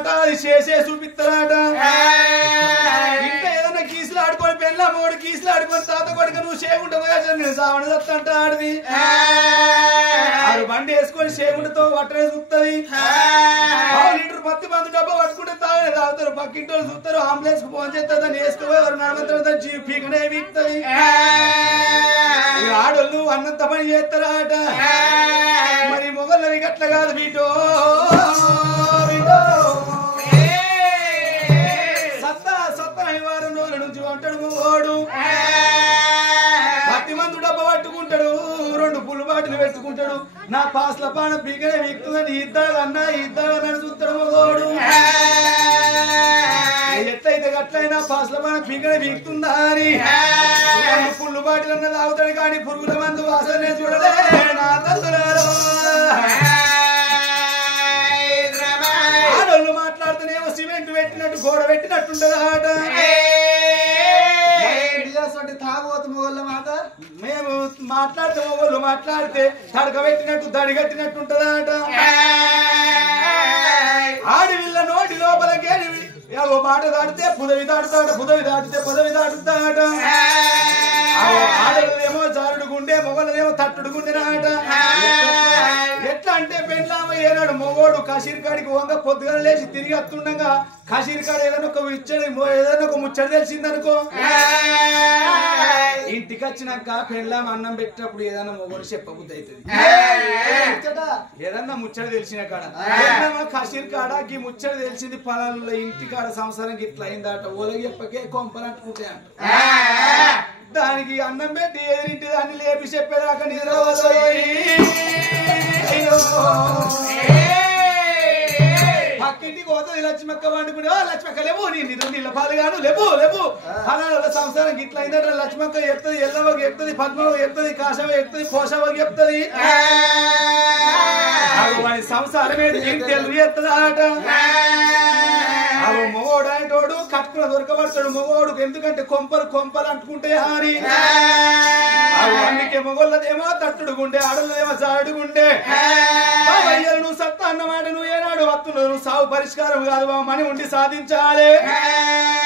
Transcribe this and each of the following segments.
చెప్తారట అది చేసే చూపిస్తారట ఇంకా ఏదన్నా కీసులు ఆడుకొని పెళ్ళ మూడు కీసులు ఆడుకొని తాత కొడుక నువ్వు చేయకుండా నేను సావణ చెప్తాంట ఆడిది ఆడు బండి వేసుకొని చేయకుండాతో వట్టనే చూస్తుంది లీటర్ పత్తి మందు డబ్బా పట్టుకుంటే తాగనే తాగుతారు పక్కింటి వాళ్ళు చూస్తారు అంబులెన్స్ కు ఫోన్ చేస్తారు దాన్ని వేసుకుపోయి ఎవరు నడమంతా పీకనే వీక్తుంది ఆడోళ్ళు అన్నంత పని చేస్తారట మరి మొగళ్ళవి గట్ల కాదు వీటో సత్తా సత్తా వారం రోజుల నుంచి అంటాడు మొగోడు పత్తి మందు డబ్బా పట్టుకుంటాడు రెండు పుల్లు బాటిలు పెట్టుకుంటాడు నా పాస్ల పాన పీకనే వీక్తుందని ఇద్దాగన్నా చూస్తాడు మొగోడు ఎట్లయితే గట్లయినా పాస్ల పాన పీకనే వీక్తుందా అని పుల్లు బాటిల్ అన్నది తాగుతాడు కానీ పురుగుల మందు వాసనే చూడలే నా తల్లులారో ఆడోళ్ళు మాట్లాడుతూనేమో సిమెంట్ పెట్టినట్టు గోడ పెట్టినట్టుంటదాట తాగబోతు మొగోళ్ళ మాట మేము మాట్లాడితే మొగోళ్ళు మాట్లాడితే తడక పెట్టినట్టు దడి కట్టినట్టుంటదాట ఆడవిల్ల నోటి లోపలకే ఓ మాట దాటితే పుదవి దాటుతాడ పుదవి దాటితే పదవి దాటుతాడ ఆడలేమో జారుడు గుండె మొగలదేమో తట్టుడు గుండెనాట ఎట్లా అంటే పెండ్లామ ఏనాడు మొగోడు కషీర్కాడికి వంగ పొద్దుగా లేచి తిరిగి వస్తుండగా కషీర్కాడు ఏదైనా ఒక ముచ్చడి తెలిసిందనుకో ఇంటికి వచ్చినాక పెండ్లామ అన్నం పెట్టినప్పుడు ఏదైనా మొగోడు చెప్పబుద్ధి అవుతుంది ఏదన్నా ముచ్చడి తెలిసిన కాడ కషీర్ కాడ ఈ ముచ్చడి తెలిసింది పలాల్లో ఇంటి కాడ సంసారం ఇట్లా అయిందట ఓలకి చెప్పకే కొంపలంటుకుంటే అంట దానికి అన్నం పెట్టి ఎదిరింటి దాన్ని లేపి చెప్పేదాకా నిద్ర పక్కింటికి పోతుంది లక్ష్మక్క వండుకుని లక్ష్మక్క లేవు నీ నీళ్ళ పాలుగాను లేవు ఫలాల సంసారం ఇట్లా అయిందట లక్ష్మక్క చెప్తుంది ఎల్లవకి చెప్తుంది పద్మవకి చెప్తుంది కాశవ చెప్తుంది కోశవకి చెప్తుంది వాడి సంసారం తెలుగు చెప్తుందాట మొగోడు అంటోడు కట్టుకున్న దొరకబడతాడు మొగోడు ఎందుకంటే కొంపలు అంటుకుంటే హారి అందుకే మొగోళ్ళదేమో తట్టుడు గుండె ఆడలదేమో జాడు గుండె నువ్వు సత్తా అన్నమాట నువ్వు ఏనాడు వస్తున్నావు నువ్వు సాగు పరిష్కారం కాదు మని ఉండి సాధించాలి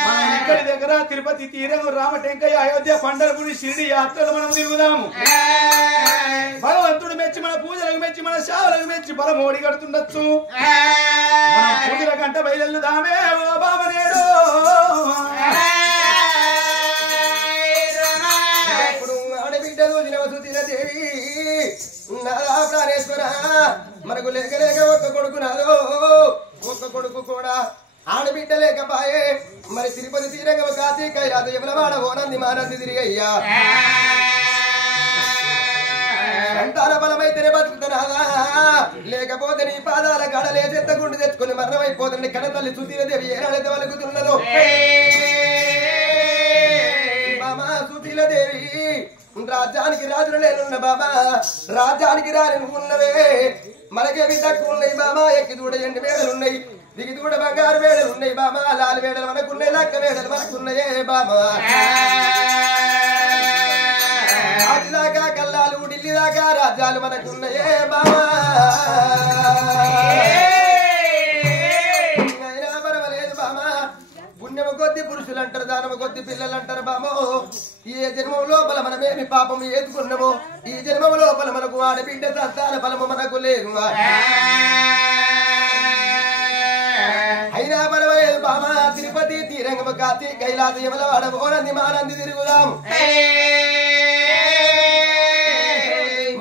మనం ఇక్కడి దగ్గర తిరుపతి తీరం రామటెంకయ్య అయోధ్య పండరపురి షిరిడి యాత్రలు మనం తిరుగుదాము భగవంతుడు మెచ్చి మన పూజలకు మెచ్చి మన సేవలకు మెచ్చి బలం ఓడి కడుతుండొచ్చు పూజల గంట బయలుదామే ఓ బామనేడు దేవి ప్రాణేశ్వర మనకు లేక ఒక్క కొడుకు నాదో ఒక్క కొడుకు కూడా ఆడబిడ్డ లేకపాయే మరి తిరుపతి తీరంగ కాశీ కైలాస యమలవాడ ఓనంది మానంది తిరిగయ్యా సంతాన బలమైతేనే బతుకుతున్నాదా లేకపోతే నీ పాదాల గడలే చెత్తగుండి తెచ్చుకుని మరణమైపోతుంది కడ తల్లి సుశీలదేవి ఏనాడైతే వలుకుతున్నదో బామా సుశీలదేవి రాజ్యానికి రాజులు నేనున్న బాబా రాజ్యానికి రాని ఉన్నవే మనకేమి తక్కువ ఉన్నాయి బాబా ఎక్కి దూడ ఎండి మేడలున్నాయి దిగి దూడ బంగారు మేడలున్నాయి బాబా లాలి మేడలు మనకున్నాయి లక్క మేడలు మనకున్నాయే బాబా రాజుదాకా కల్లాలు ఢిల్లీ దాకా రాజ్యాలు మనకున్నాయే బాబా అయినా పర్వాలేదు బాబా పుణ్యము కొద్ది పురుషులు అంటారు దానము కొద్ది పిల్లలు అంటారు బామో ఏ జన్మం లోపల మనమేమి పాపం ఏదుకున్నామో ఈ జన్మం లోపల మనకు ఆడబిడ్డ సంతాన ఫలము మనకు లేదు అయినా పర్వాలేదు బామా తిరుపతి తీరంగమ కాశీ కైలాస యమలవాడ ఓనంది మానంది తిరుగుదాం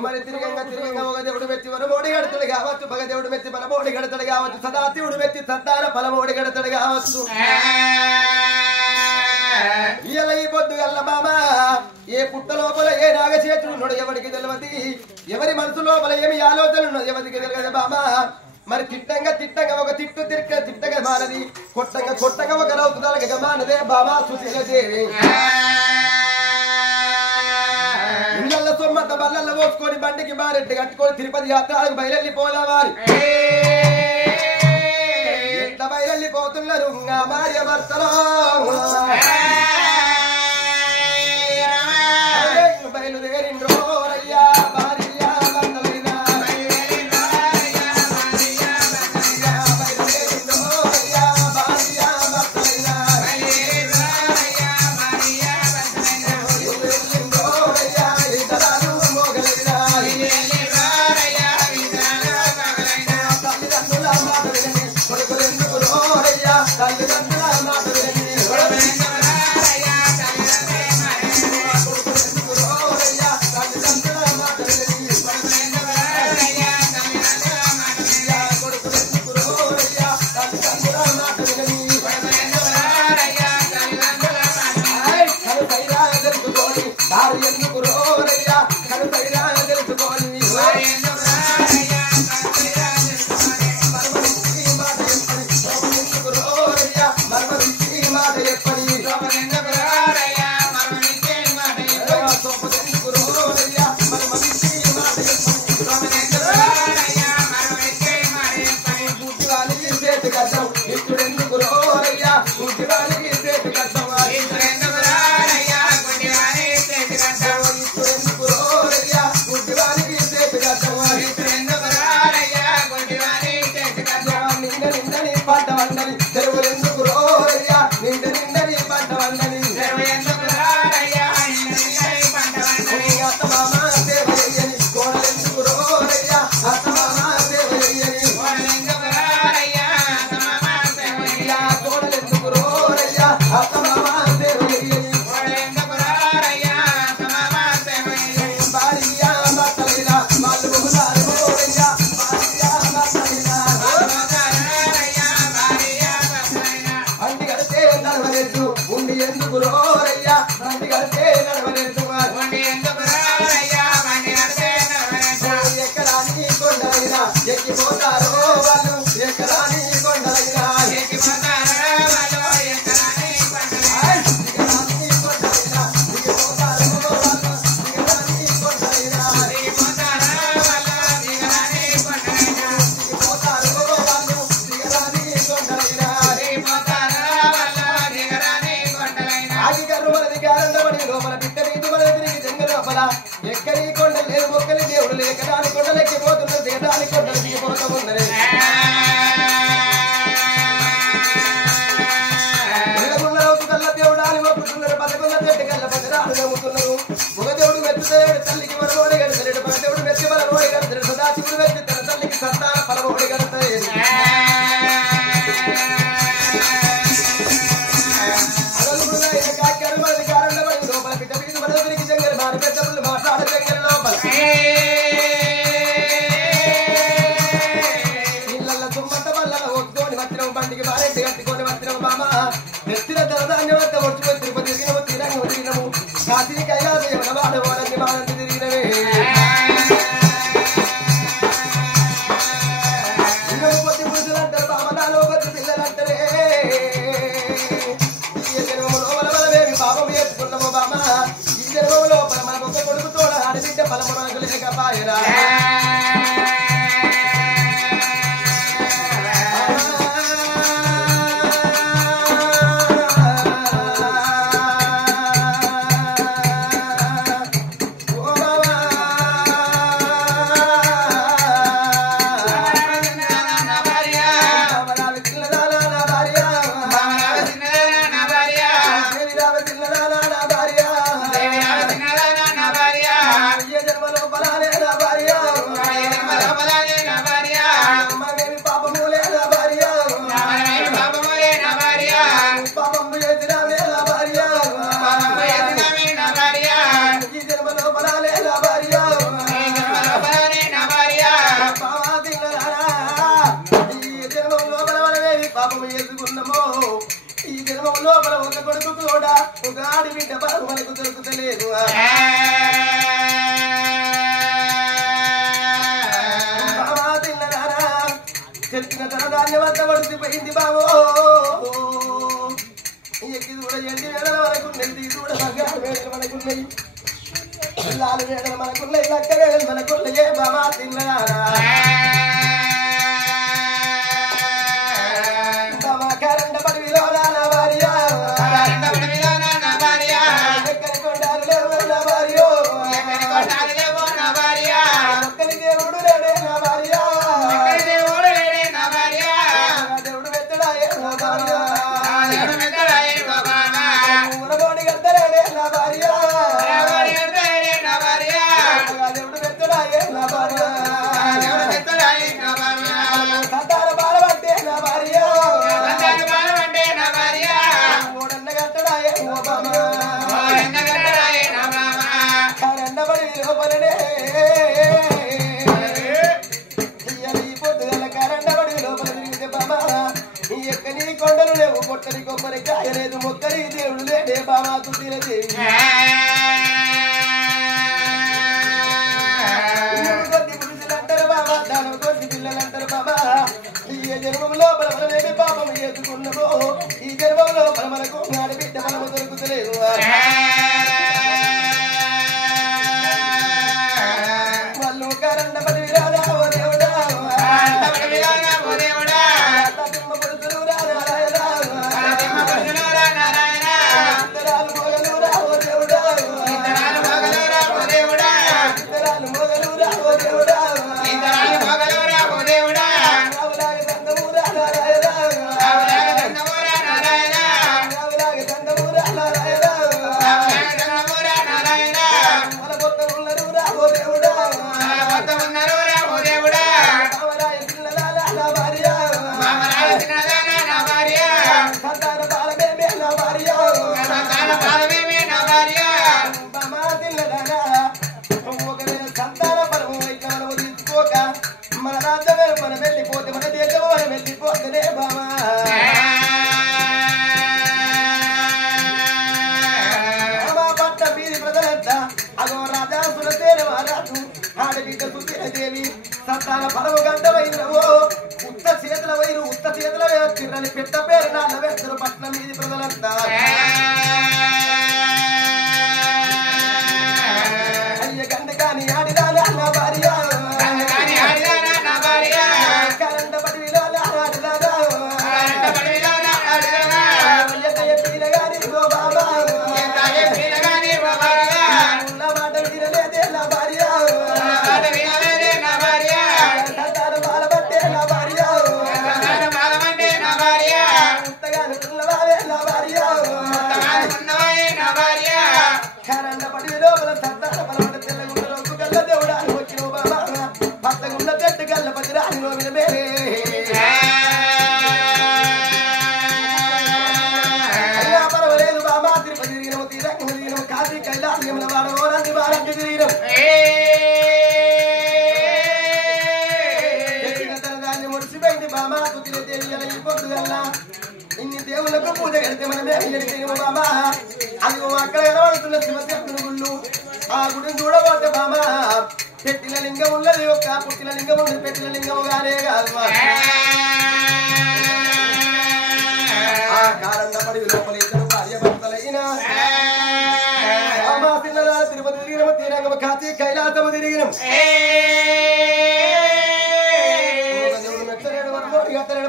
మరి తిరగంగా ఒక దేవుడు మెచ్చి వరమోడి గడతడు కావచ్చు పగ దేవుడు మెచ్చి బలమోడి గడతడు కావచ్చు సదాశివుడు మెచ్చి సంతాన ఫలమోడి గడతడు కావచ్చు ఇయల ఈ పొద్దు గల్ల బామ ఏ పుట్ట లోపల ఏ నాగచేతుడు ఉన్నాడు ఎవరికి తెలియదు ఎవరి మనసు లోపల ఏమి ఆలోచనలు ఉన్నది ఎవరికి తెలియదు బామ మరి తిట్టంగా ఒక తిట్టగా మానది కొట్టంగా ఒక రౌతుదలగా మానదే బామా సుశీలదేవి ఇళ్ళ సొమ్మత బల్లల్లో పోసుకొని బండికి బారెట్టి కట్టుకొని తిరుపతి యాత్రకు బయలుపోదామారి ఎట్లా బయలుపోతున్నారు భార్య భర్తలో బయలుదేరిండ్రో రయ్యా భార్య భర్తలైనా బయలుదేరిండ్రో రయ్యా కట్టం ఇప్పుడెందుకు రోరయ్యా గుడ్డివానికి చేతి కట్టం ఇప్పుడెందుకు రోరయ్యా గుడ్డివానికి చేతి కట్టం ఇప్పుడెందుకు రోరయ్యా గుడ్డివానికి చేతి కట్టం ఇప్పుడెందుకు రోరయ్యా గుడ్డివానికి చేతి కట్టం నిండ నిండని పంట వండని చెరువులెందుకు రోరయ్యా నిండ నిండని పంట వండని చెరువులెందుకు రోరయ్యా నిండ నిండని పంట వండని అత్తమామ సేవ చెయ్యని కోడలెందుకు రోరయ్యా అత్తమామ సేవ చెయ్యని కోడలెందుకు రోరయ్యా అత్తమామ సేవ చెయ్యా కోడలెందుకు రోరయ్యా అత్తమామ సేవ చెయ్యని కోడలెందుకు రోరయ్యా అత్తమామ సేవ చెయ్యని భార్య భర్తలైనా వాళ్ళు బహుళాలు రోరయ్యా భార్య భర్తలైనా వాళ్ళు బహుళారయ్యా భార్య భర్తలైనా అంటి కడితే నడవలేదు ఉండి ఎందుకు రోరయ్యా అంటి కడితే నడవలేదు ఉండి ఎందుకు రోరయ్యా బండి కడితే నడవలేదు ఎక్కడాని కొండలైనా ఎక్కిపోతారో వాళ్ళు ఎక్కడాని కొండలైనా ఎక్కిపోతారో వాళ్ళు ఎక్కడాని కొండలైనా దిగడాని కొండలైనా దిగిపోతారో వాళ్ళు దిగడాని కొండలైనా దిగిపోతారో వాళ్ళు దిగడాని కొండలైనా దిగిపోతారో వాళ్ళు దిగడాని కొండలైనా దిగిపోతారో వాళ్ళు దిగడాని కొండలైనా ఆగి కర్రుమలది గారందమని లోపల బిడ్డ నీటి మన తిరిగి జంగ లోపల ఎక్కడి కొండలు లేదు మొక్కలి దేవుడు ఎక్కడాని కొండలు ఎక్కిపోతున్నారు దిగడాని కొండలు దిగిపోతూ ఉన్నది దేవుడాని మొక్కుతున్నారు పదకొండ చెట్టు కల్ల పదరాలు నమ్ముతున్నారు ఒక దేవుడు మెచ్చుతాడు తల్లికి మరమోడి గడతాడు పద దేవుడు మెచ్చి మరమోడి గడతాడు సదాశివుడు మెచ్చి తన తల్లికి సంతాన పరమోడి గడతాడు లోపల బిడ్డ బిడ్డ మన తిరిగి జంగలు మారి పెద్దలు మాట్లాడే జంగల లోపల ఇళ్ళ తుమ్మంత వల్ల ఒట్టుకొని వచ్చిన బండికి బారెట్టి కట్టుకొని వచ్చిన బామ నెత్తిన ధనధాన్యం అంతా వచ్చి తిరుపతి తిరిగినము తిరంగము తిరిగినము కాశీ కైలాస యమన వాడ వారంతి వారంతి తిరిగినవే పొద్దు పురుషులంటారు బామ నాలో పొద్దు పిల్లలంటారే ఈ జన్మము లోపల మనమేమి పాపం చేసుకున్నాము బామ ఈ జన్మము లోపల మనకు ఒక కొడుకు తోడ ఆడబిడ్డ ఫలము మనకు లేకపాయరా ఈ జన్మం లోపల ఒక కొడుకు కూడా ఒక ఆడి బిడ్డ బలం మనకు దొరుకుతలేదు చెప్పిన ధనధాన్యం అంతా పడిపోయింది బాబో ఎక్కి చూడ ఎండి వేడలు మనకున్నాయి దిగి చూడ బంగారు వేడలు మనకున్నాయి లాలు వేడలు మనకున్నాయి లక్క వేడలు మనకున్నాయి బాబా తిన్నదారా కరెంట పడివిలో నా భార్య కరెంట పడివిలో నా భార్య ఎక్కడి కొండాలు లేవు నా భార్య ఎక్కడి కొండాలు లేవు నా భార్య ఒక్కడి దేవుడు లేడే నా భార్య ఒక్కడి దేవుడు లేడే నా భార్య దేవుడు మెత్తడాయే నా భార్య దేవుడు మెత్తడాయే నా భార్య ఊరబోడి గద్దలేడే నా భార్య ఊరబోడి గద్దలేడే నా భార్య దేవుడు మెత్తడాయే నా భార్య దేవుడు మెత్తడాయే నా భార్య సతార బాలవంటే నా భార్య ఎక్కడి కొండలు లేవు పొట్టని కొమ్మని కాయలేదు మొక్కని దేవుడు లేడే బాబా తుదిరదేవి కొద్ది పురుషులంటారు బాబా దాని కొద్ది పిల్లలంటారు బాబా ఈ జన్మంలో మనమేమి పాపం చేసుకున్నామో ఈ జన్మంలో మనకు ఆడబిడ్డ మనము దొరుకుతలేదు వాళ్ళు కరండ పడి దేవుడా సంతాన పరము గంట వైరవో ఉత్త చేతుల వైరు ఉత్త చేతుల తిర్రని పెట్ట పేరు నాన్న వెచ్చరు పట్నం మీది ప్రజలంతా అయ్య గంట కాని ఆడిదా నాన్న భార్య కరెంట పడిలో ఇన్ని దేవులకు పూజ కడితే మనమే బాబా అది అక్కడ కనబడుతున్న శివశక్తుని గుళ్ళు ఆ గుడిని చూడబోతే బాబా పెట్టిన లింగం ఉన్నది ఒక పుట్టిన లింగం ఉన్నది పెట్టిన లింగం గానే కాదు ఆ కారణ పడి లోపల ఇద్దరు భార్య భర్తలైన బాబా పిల్లల తిరుపతి తిరిగిన తీరంగం కాచి కైలాసము తిరిగినం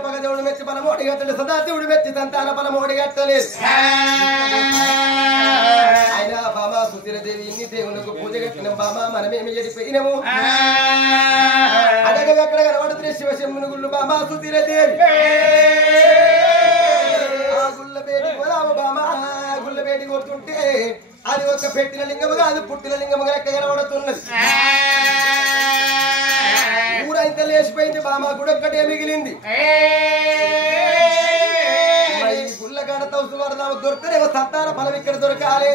పగదేవుడు మెచ్చి పలమోడి గట్టలేదు సదాశివుడు మెచ్చి సంతాన పలమోడి గట్టలేదు అయినా బామా సుశీలదేవి ఇన్ని దేవులకు పూజ కట్టినాం బామా మనమేమి చెడిపోయినాము అలాగే అక్కడ కనబడుతున్న శివశంభుని గుళ్ళు బామా సుశీలదేవి ఆ గుళ్ళ పేటి పోదాము బామా గుళ్ళ పేటి కొడుతుంటే అది ఒక పెట్టిన లింగముగా అది పుట్టిన లింగముగా ఎక్క కనబడుతున్నది ఊరంతా లేచిపోయింది బామా గుడొక్కటే మిగిలింది గుళ్ళ కాడ తౌసు వరదాము దొరకనేమో సంతాన ఫలం ఇక్కడ దొరకాలి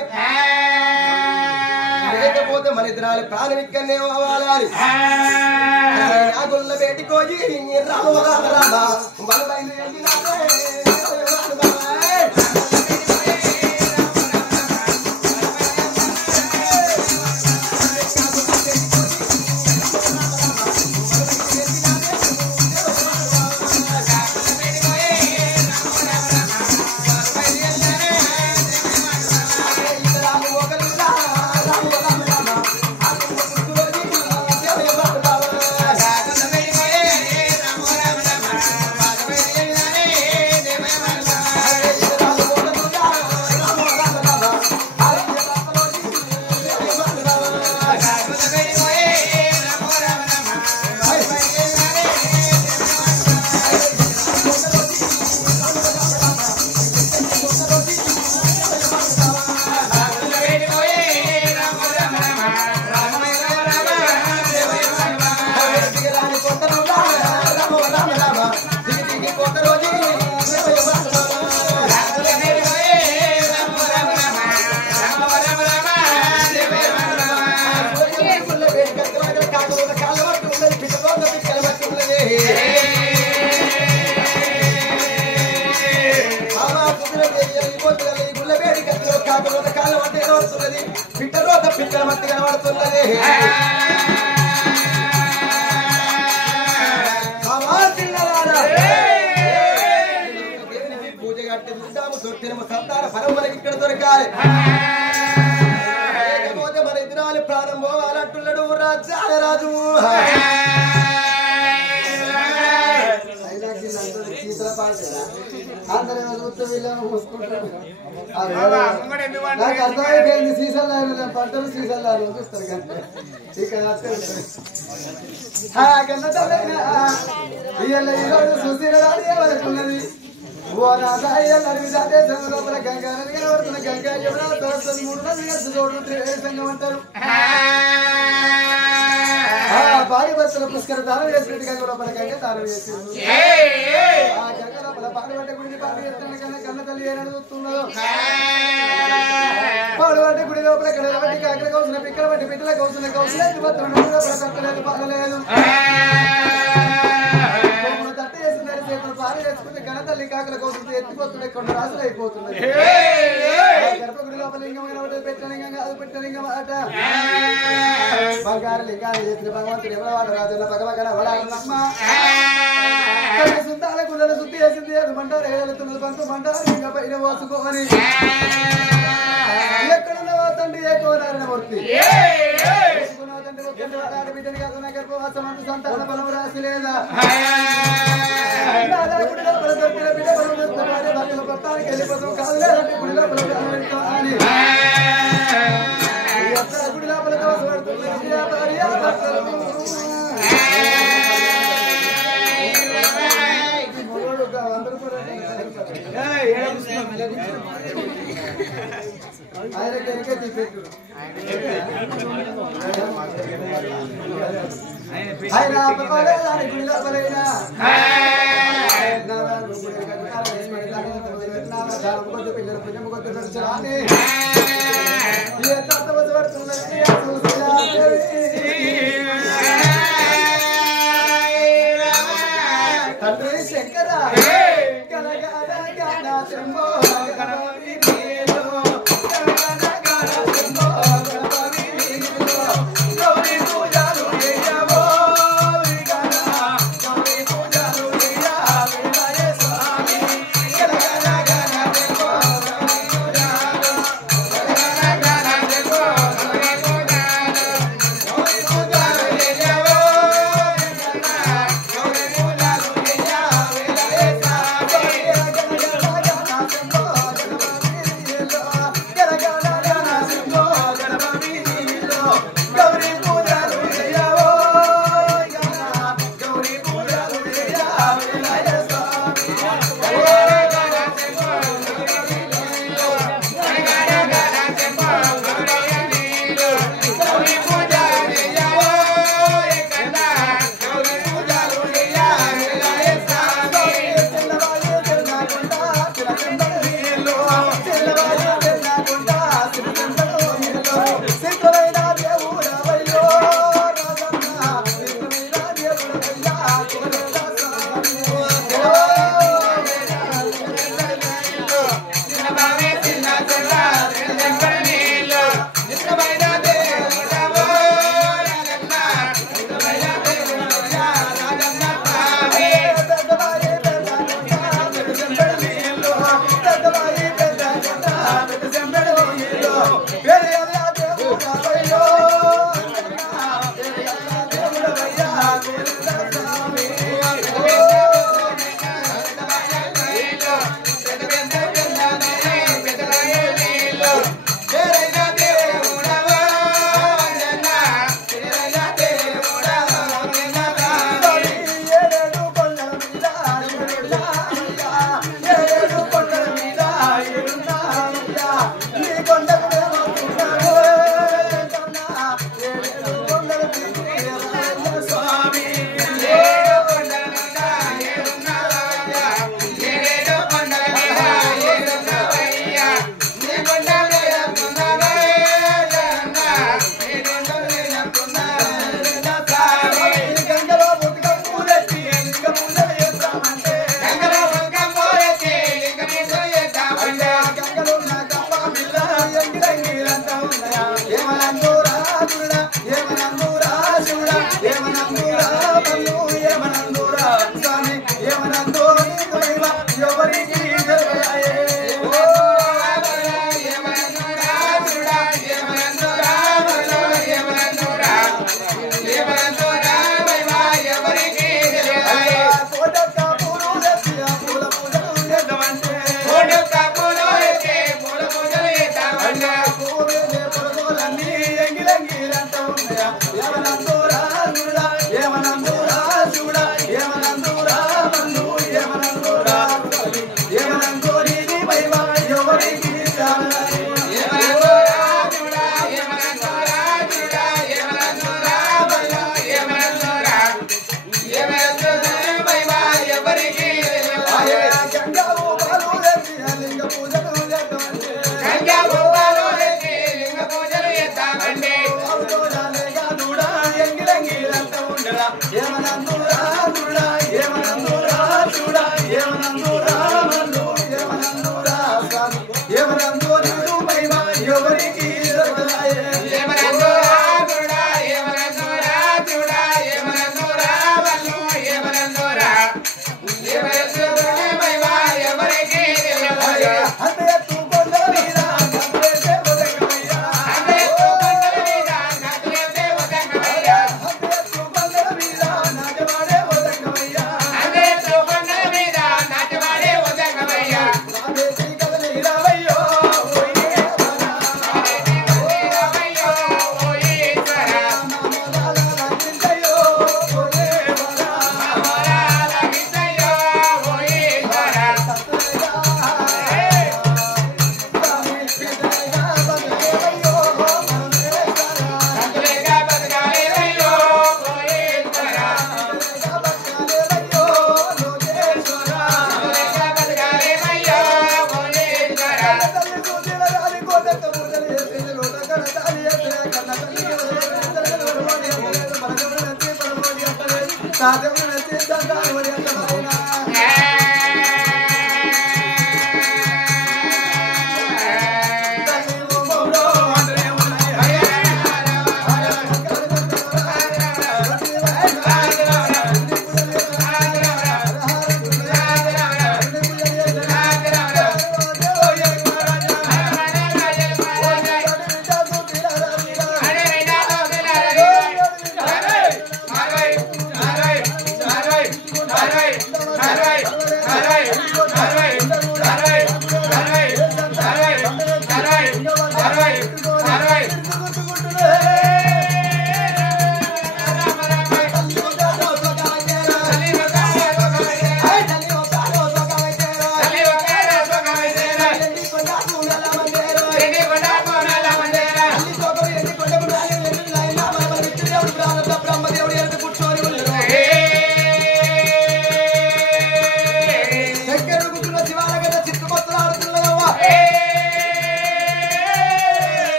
లేకపోతే మన ఇద్దరాలి ప్రాణం ఇక్కడనే అవ్వాలి ఆ గుళ్ళ బేటి కోజి రామ రామ రామ పిట్టల మట్టి కనబడుతున్నది పూజ కట్టి చూద్దాము దొరికిన సంతాన ఫలం మనకి ఇక్కడ దొరకాలి లేకపోతే మన ఇద్దరాలు ప్రాణం పోవాలంటున్నాడు రాజాల రాజు అందరూ చూస్తే వీళ్ళని మూసుకుంటారు నాకు అర్థమైపోయింది సీసల్ పంటలు సీసల్ చూస్తారు కంటే ఇక్కడ ఈరోజు సుశీల వరకున్నది ఓ నా లోపల గంగా నది కనబడుతున్న గంగా మూడు నది చూడు సంఘం అంటారు భార్య భర్తల పుష్కర దానం చేసినట్టు గంగ లోపల గంగ దానం చేసింది ఆ గంగ లోపల పాడుబడ్డ గుడిని పాడు చేస్తున్న కన్నా కన్న తల్లి ఏనాడు చూస్తున్నదో పాడుబడ్డ గుడి లోపల కడల బట్టి కాకల కౌసిన పిక్కల బట్టి పిట్టల కౌసిన కౌసిన తట్టలేదు పాడలేదు తట్ట చేస్తున్నారు చేతులు పాలు చేసుకుంటే కన్న తల్లి కాకల కౌసిన ఎత్తిపోతుండే కొన్ని రాసులు అయిపోతున్నాయి గర్భగుడి లోపల లింగం పెట్టలింగం కాదు పెట్టలింగం ఆట బంగారు లింగాన్ని చేసిన భగవంతుడు ఎవరో వాడు రాజుల భగవగల వడాలమ్మ సుందాల గుళ్ళను శుద్ధి చేసింది అది మంటారు ఏడుతున్నది పంతు మంటారు ఇంకా పైన పోసుకోని ఎక్కడున్న తండ్రి ఏ కోరారని మూర్తి బిడ్డని కాదు నా గర్భవాసం అంత సంతాన బలం రాసి లేదా గుడిలో దొరికిన బిడ్డ బలం దొరుకుతాడు భక్తుల పట్టానికి వెళ్ళిపోతాం కాదు లేదంటే గుడి లోపల అని గుడి లోపల దోసపడుతుంది ఆయన కనుక తీపెట్టు ఆయన పర్వాలేదని గుడి లోపలైనా పిల్లలు పుణ్యం కొద్ది నడిచాని తండ్రి శంకర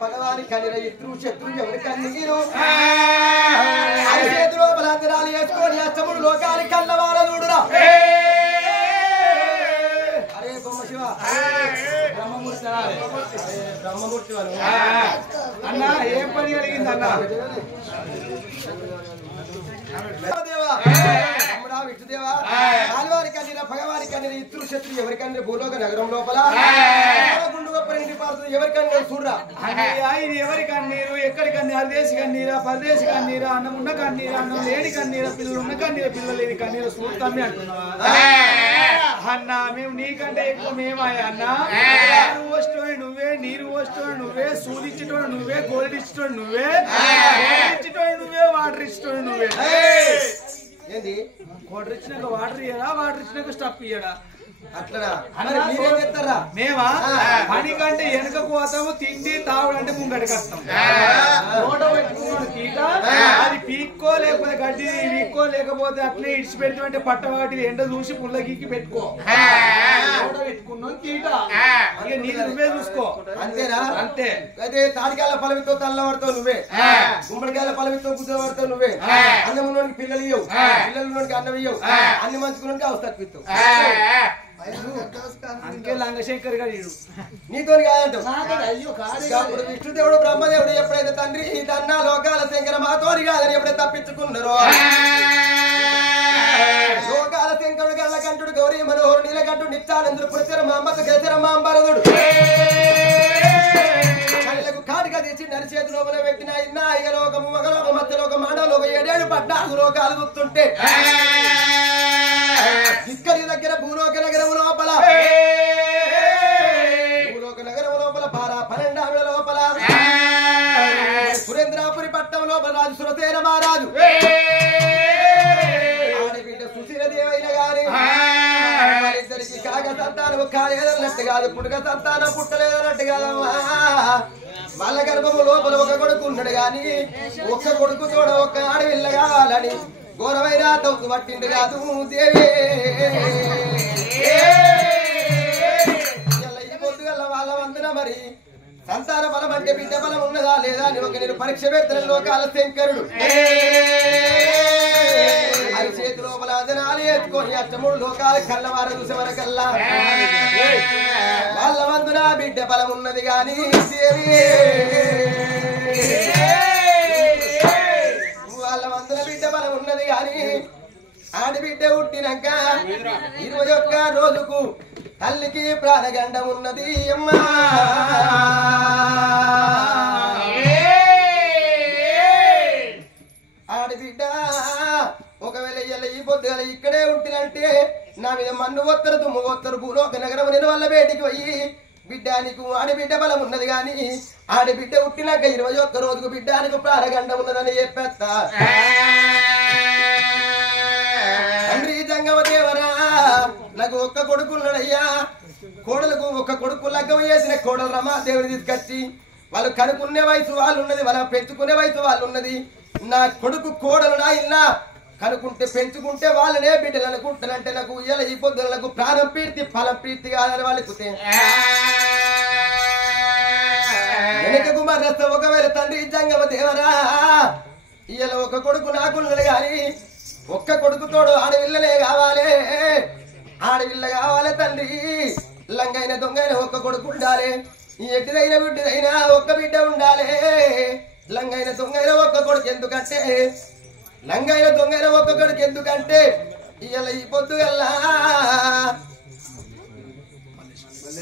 పగవాని కనిర ఇత్రు శత్రు ఎవరి కన్నీరు చేతిలో బలాంతరాలు వేసుకొని అష్టములు లోకాలి కన్నవార చూడురా. అరే బొమ్మ శివ బ్రహ్మమూర్తి బ్రహ్మమూర్తి అన్న ఏం పని కలిగింది అన్న? విష్ణుదేవా ఆదివారి కన్నీర భగవాని కన్నీర ఇత్రు శత్రు ఎవరి కన్నీర భూలోక నగరం లోపల గుండు గొప్ప ఇంటి పారుతుంది ఎవరి కన్నీరు చూడరా. ఇది ఎవరి కన్నీరు? ఎక్కడి కన్నీరు? అదేశి కన్నీరా పరదేశి కన్నీరా? అన్నం ఉన్న కన్నీరా అన్నం లేని కన్నీరా? పిల్లలు ఉన్న కన్నీరా పిల్లలు లేని కన్నీరు చూస్తామే అంటున్నావా అన్న? మేము నీకంటే ఎక్కువ మేమాయా అన్న? నువ్వు వస్తువు నువ్వే, నీరు వస్తువు నువ్వే, సూదిచ్చేటోడు నువ్వే, గోల్డ్ ఇచ్చేటోడు నువ్వే, ఇచ్చేటోడు నువ్వే, వాటర్ ఇచ్చేటోడు నువ్వే. ఏంది వాటర్ ఇచ్చినాక వాటర్ ఇయ్యడా, వాటర్ ఇచ్చినాక స్టఫ్ ఇయ్యడా? అట్లనా? మీరేం చెప్తారా? మేమా పని కంటే వెనక పోతాము, తిండి తాగుడు అంటే ముంగడికి వస్తాం. నోట పెట్టుకున్నాడు తీట, అది పీక్కో లేకపోతే గడ్డి పీక్కో లేకపోతే అట్లే ఇడిచి పెడతామంటే పట్ట వాటి ఎండ చూసి పుల్ల గీకి పెట్టుకో. నోట పెట్టుకున్నాం తీట, ఇక నీళ్ళు నువ్వే చూసుకో. అంతేనా? అంతే. అదే తాడికాయల పలవితో తల్లబడతావు నువ్వే, గుమ్మడికాయల పలవితో గుద్దబడతావు నువ్వే, అన్నమున్నోనికి పిల్లలు ఇవ్వవు, పిల్లలున్నోనికి అన్నం ఇవ్వవు, అన్ని మంచుకున్నోనికి అవస్థపిస్తావు. అందుకే లంగశంకర్ గారు నీతో కాదంటావు. విష్ణుదేవుడు బ్రహ్మదేవుడు ఎప్పుడైతే తండ్రి తన్నా లోకాల శంకర మాతోని కాదని ఎప్పుడైతే తప్పించుకున్నారో లోకాల శంకరుడు గల్లకంఠుడు గౌరీ మనోహరు నీలకంఠుడు నిత్యానందుడు పురుషర మాంబత కేసర మాంబరదుడు కళ్ళకు కాటిగా తెచ్చి నరిచేతి లోపల పెట్టిన ఇన్న ఇక లోకము మగలోక మధ్యలోక మానవలోక 7 14 లోకాలు గుర్తుంటే ఇక్కడి దగ్గర భూలోక నగరం లోపల భూలోక నగరం లోపల 12 లోపల సురేంద్రాపురి పట్టణం లోపల రాజు సురసేన మహారాజు ఆడబిడ్డ సుశీల దేవైన గారి వాళ్ళిద్దరికి కాక సంతానం కాలేదన్నట్టు కాదు, పుట్టుక సంతానం పుట్టలేదన్నట్టు కాదమ్మా. వాళ్ళ గర్భము లోపల ఒక కొడుకు ఉన్నాడు గాని ఒక్క కొడుకు తోడ ఒక్క ఆడవిల్ల కావాలని ఘోరమైన తవ్వు పట్టిండు కాదు దేవి. పొద్దుగల్ల వాళ్ళ వందన మరి సంతాన బలం అంటే బిడ్డ బలం ఉన్నదా లేదా అని ఒక నేను పరీక్ష పెడతాను లోకాల శంకరుడు. అది చేతి లోపల అదనాలు ఎత్తుకొని అష్టముడు లోకాల కళ్ళవార చూసే వరకల్లా వాళ్ళ వందున బిడ్డ బలం ఉన్నది గాని దేవి, వాళ్ళ వందున బిడ్డ బలం ఉన్నది గాని ఆడబిడ్డ పుట్టినాక 21 రోజుకు తల్లికి ప్రాణగండం ఉన్నది అమ్మా. ఆడబిడ్డ ఒకవేళ ఈ పొద్దుగల ఇక్కడే ఉంటినంటే నా మీద మన్ను ఒత్తరు దుమ్ము ఒత్తరు భూలోక నగరం నేను వల్ల బయటికి పోయి బిడ్డానికి ఆడబిడ్డ బలం ఉన్నది గాని ఆడబిడ్డ పుట్టినాక 21 రోజుకు బిడ్డానికి ప్రాణగండ ఉన్నదని చెప్పేస్తా తండ్రి జంగమ దేవరా నాకు ఒక్క కొడుకున్నాడయ్యా కోడలకు ఒక కొడుకు లగ్గం చేసిన కోడలు రమాదేవిని తీసుకొచ్చి వాళ్ళు కనుక్కునే వయసు వాళ్ళు ఉన్నది వాళ్ళ పెంచుకునే వయసు వాళ్ళు ఉన్నది నా కొడుకు కోడలు నా ఇల్లా కనుకుంటే పెంచుకుంటే వాళ్ళనే బిడ్డలు అనుకుంటానంటే నాకు ఇలా ఈ పొద్దులకు ప్రాణం ప్రీతి ఫలం ప్రీతి కాదని వాళ్ళకుతే వెనక కుమారస్త ఒకవేళ తండ్రి జంగమ దేవరా ఇలా ఒక కొడుకు నాకున్నది గాని ఒక్క కొడుకుతోడు ఆడవిల్లలే కావాలి ఆడవిల్ల కావాలి తండ్రి లంగైన దొంగైన ఒక్క కొడుకు ఉండాలి ఎడ్డిదైన బిడ్డదైనా ఒక్క బిడ్డ ఉండాలి లంగైన దొంగైన ఒక్క కొడుకు ఎందుకంటే లంగైన దొంగైన ఒక్క కొడుకు ఎందుకంటే ఇలా ఈ పొద్దుగల్లా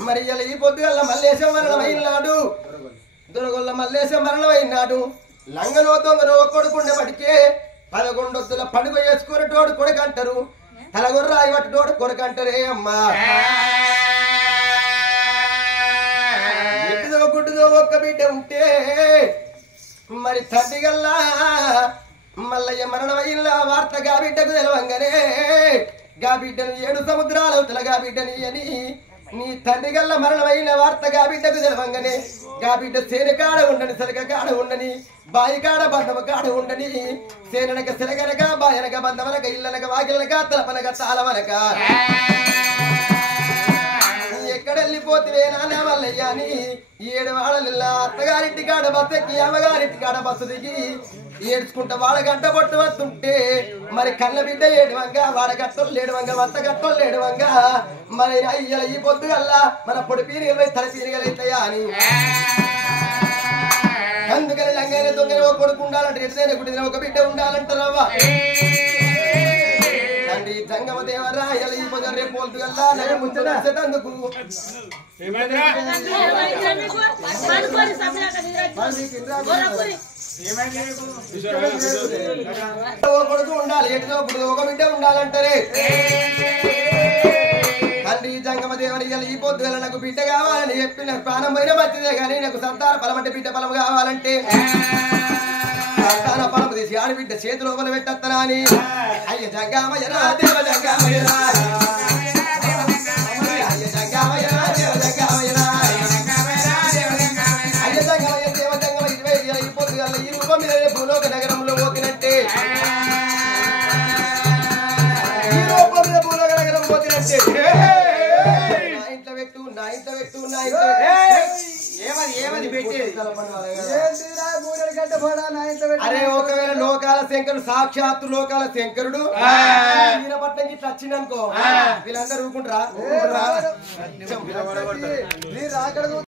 మరి ఇలా ఈ పొద్దుగల్లా మల్లేశం మరణం అయినాడు దొరగొల్ల మల్లేశం మరణం అయినాడు లంగనో దొంగనో ఒక్క కొడుకుండే పడికే 11 వద్దుల పండుగ చేసుకునేటోడు కొడుకు అంటారు తలగొర్ర రాయబట్టోడు కొడుకు అంటారే అమ్మా ఎట్టుదో గుడ్డుదో ఒక్క బిడ్డ ఉంటే మరి తండ్రి గల్లా మల్లయ్య మరణమైన వార్త గా బిడ్డకు తెలవంగానే గా బిడ్డను 7 సముద్రాల అవతల గా బిడ్డని అని నీ తండ్రి గల్ల మరణమైన వార్త గా బిడ్డకు తెలవంగానే గా బిడ్డ సేన కాడ ఉండని సరక కాడ ఉండని బాయి కాడ బంధమ కాడ ఉండని సేననక సెలగనక బాయనక బంధమనక ఇల్లనక వాకిలనక తలపనక తాళవనక ఎక్కడ వెళ్ళిపోతే నాన్న వల్లయ్యా అని 7 వాడలిల్లా అత్తగారింటి కాడ బస్సెక్కి అమ్మగారింటి కాడ బస్సు దిగి ఏడ్చుకుంటా వాడ గంట పొట్టు వస్తుంటే మరి కళ్ళ బిడ్డ 7 వంగ వాడ గట్టలు 7 వంగ వంత గట్టలు 7 వంగ మరి అయ్యల ఈ పొద్దుగల్లా మన పొడి పీరిగలై తల పీరిగలైతాయా అని అందుకని లంగైన దొంగ ఒక కొడుకు ఉండాలంటే ఎదురైన గుడిన ఒక బిడ్డ ఉండాలంటారవ్వ తండ్రి జంగమ దేవరా ఇలా ఈ పొద్దు రేపు పొద్దుగల్లా నేను ముంచెందుకు కొడుకు ఉండాలి ఎటుదో ఒక బిడ్డ ఉండాలంటారే తండ్రి జంగమ దేవుని ఈ పొద్దుగల నాకు బిడ్డ కావాలని చెప్పి నాకు ప్రాణం పోయిన మంచిదే కానీ నాకు సంతాన ఫలం అంటే బిడ్డ ఫలం కావాలంటే సంతాన ఫలం తీసి ఆడబిడ్డ చేతి లోపల పెట్టత్తనా అని అయ్య జంగమయ్యరా దేవ జంగమయ్యరా అయ్య జంగమయ్యరా దేవ జంగమయ్యరా అయ్య జంగమయ్య దేవ జంగమ 20 ఈ పొద్దుగల ఈ రూపం మీద భూలోక నగరంలో పోతినట్టే ఈ రూపం మీద భూలోక నగరం పోతినట్టే అరే ఒకవేళ లోకాల శంకరుడు సాక్షాత్తు లోకాల శంకరుడు వీరపట్నం ఇట్లా వచ్చిందనుకో వీళ్ళందరూ ఊరుకుంటారా